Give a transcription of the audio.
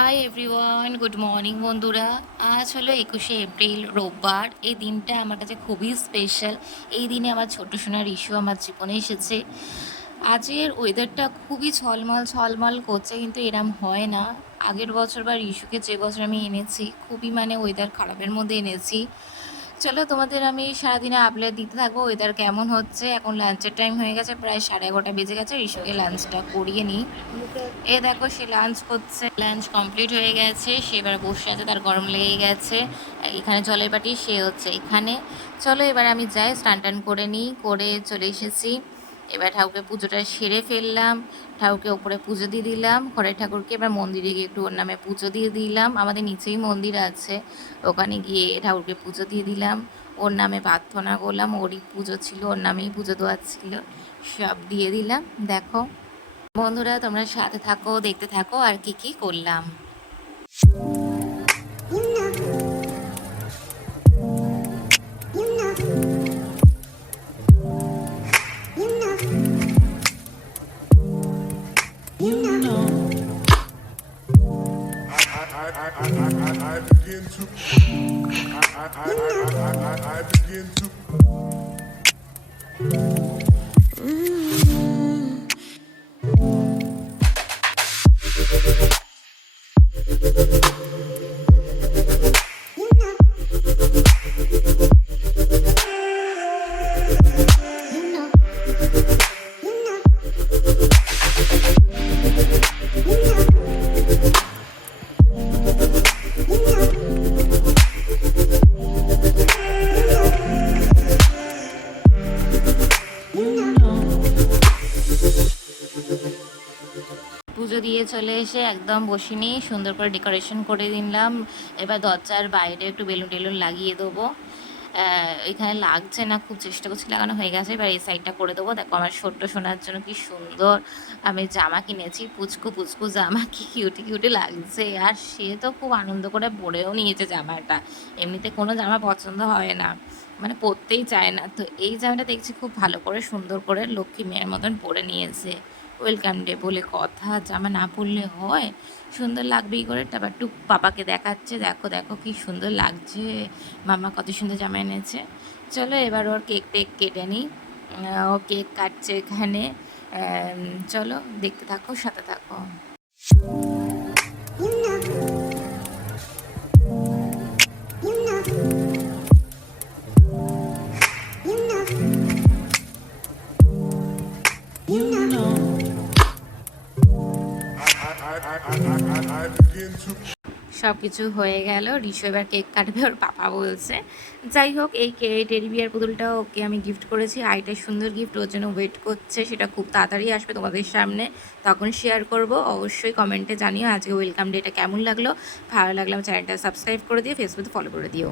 Hi everyone, good morning বন্ধুরা। আজ হলো 21শে এপ্রিল, রোববার। এই দিনটা আমার কাছে খুবই স্পেশাল। এই দিনে আমার ছোট্ট সোনার ইস্যু আমার জীবনে এসেছে। আজকের ওয়েদারটা খুবই ঝলমল ঝলমল করছে, কিন্তু এরম হয় না। আগের বছর বা ইস্যুকে যে বছর আমি এনেছি, খুবই ওয়েদার খারাপের মধ্যে এনেছি। চলো তোমাদের আমি সারাদিনে আপডেট দিতে থাকবো ওয়েদার কেমন হচ্ছে। এখন লাঞ্চের টাইম হয়ে গেছে, প্রায় 11:30 বেজে গেছে। ইস্যুকে লাঞ্চটা করিয়ে নিই। এ দেখো, সে লাঞ্চ করছে। লাঞ্চ কমপ্লিট হয়ে গেছে, সে এবার বসে আছে, তার গরম লেগে গেছে। এখানে জলের বাটি, সে হচ্ছে এখানে। চলো এবার আমি যাই, স্নান টান করে নিই, করে চলে এসেছি। এবার ঠাকুরকে পুজোটা সেরে ফেললাম। ঠাকুরকে ওপরে পুজো দিয়ে দিলাম, ঘরের ঠাকুরকে। এবার মন্দিরে গিয়ে একটু ওর নামে পুজো দিয়ে দিলাম। আমাদের নিচেই মন্দির আছে, ওখানে গিয়ে ঠাকুরকে পুজো দিয়ে দিলাম। ওর নামে প্রার্থনা করলাম, ওরই পুজো ছিল, ওর নামেই পুজো দেওয়ার ছিল, সব দিয়ে দিলাম। দেখো বন্ধুরা, তোমরা সাথে থাকো, দেখতে থাকো আর কি কি করলাম। I begin to I begin to পুজো দিয়ে চলে এসে একদম বসিনি, সুন্দর করে ডেকোরেশন করে দিলাম। এবার দরজার বাইরে একটু বেলুন টেলুন লাগিয়ে দেবো। এখানে লাগছে না, খুব চেষ্টা করছি, লাগানো হয়ে গেছে। এবার এই সাইডটা করে দেবো। দেখো আমার ছোট্ট সোনার জন্য কি সুন্দর আমি জামা কিনেছি, পুচকু পুচকু জামা, কি কিউটি কিউটি লাগছে। আর সে তো খুব আনন্দ করে পরেও নিয়েছে জামাটা। এমনিতে কোনো জামা পছন্দ হয় না, পরতেই চায় না। তো এই জামাটা দেখছি খুব ভালো করে সুন্দর করে লক্ষ্মী মেয়ের মতন পরে নিয়েছে। ওয়েলকাম ডে বলে কথা, জামা না পরলে হয়? সুন্দর লাগবেই করে। তারপর একটু পাপাকে দেখাচ্ছে, দেখো দেখো কি সুন্দর লাগছে, মামা কত সুন্দর জামা এনেছে। চলো এবার ওর কেক টেক কেটে নিই। ও কেক কাটছে এখানে। চলো দেখতে থাকো, সাথে থাকো। সব কিছু হয়ে গেল, রিশু এবার কেক কাটবে, ওর পাপা বলছে। যাই হোক, এই টেডি বিয়ার পুতুলটা ওকে আমি গিফট করেছি। আইটার সুন্দর গিফট, ওর জন্য ওয়েট করছে, সেটা খুব তাড়াতাড়ি আসবে তোমাদের সামনে, তখন শেয়ার করব। অবশ্যই কমেন্টে জানিও আজকে ওয়েলকাম ডেটা কেমন লাগলো। ভালো লাগলে আমার চ্যানেলটা সাবস্ক্রাইব করে দিও, ফেসবুকে ফলো করে দিও।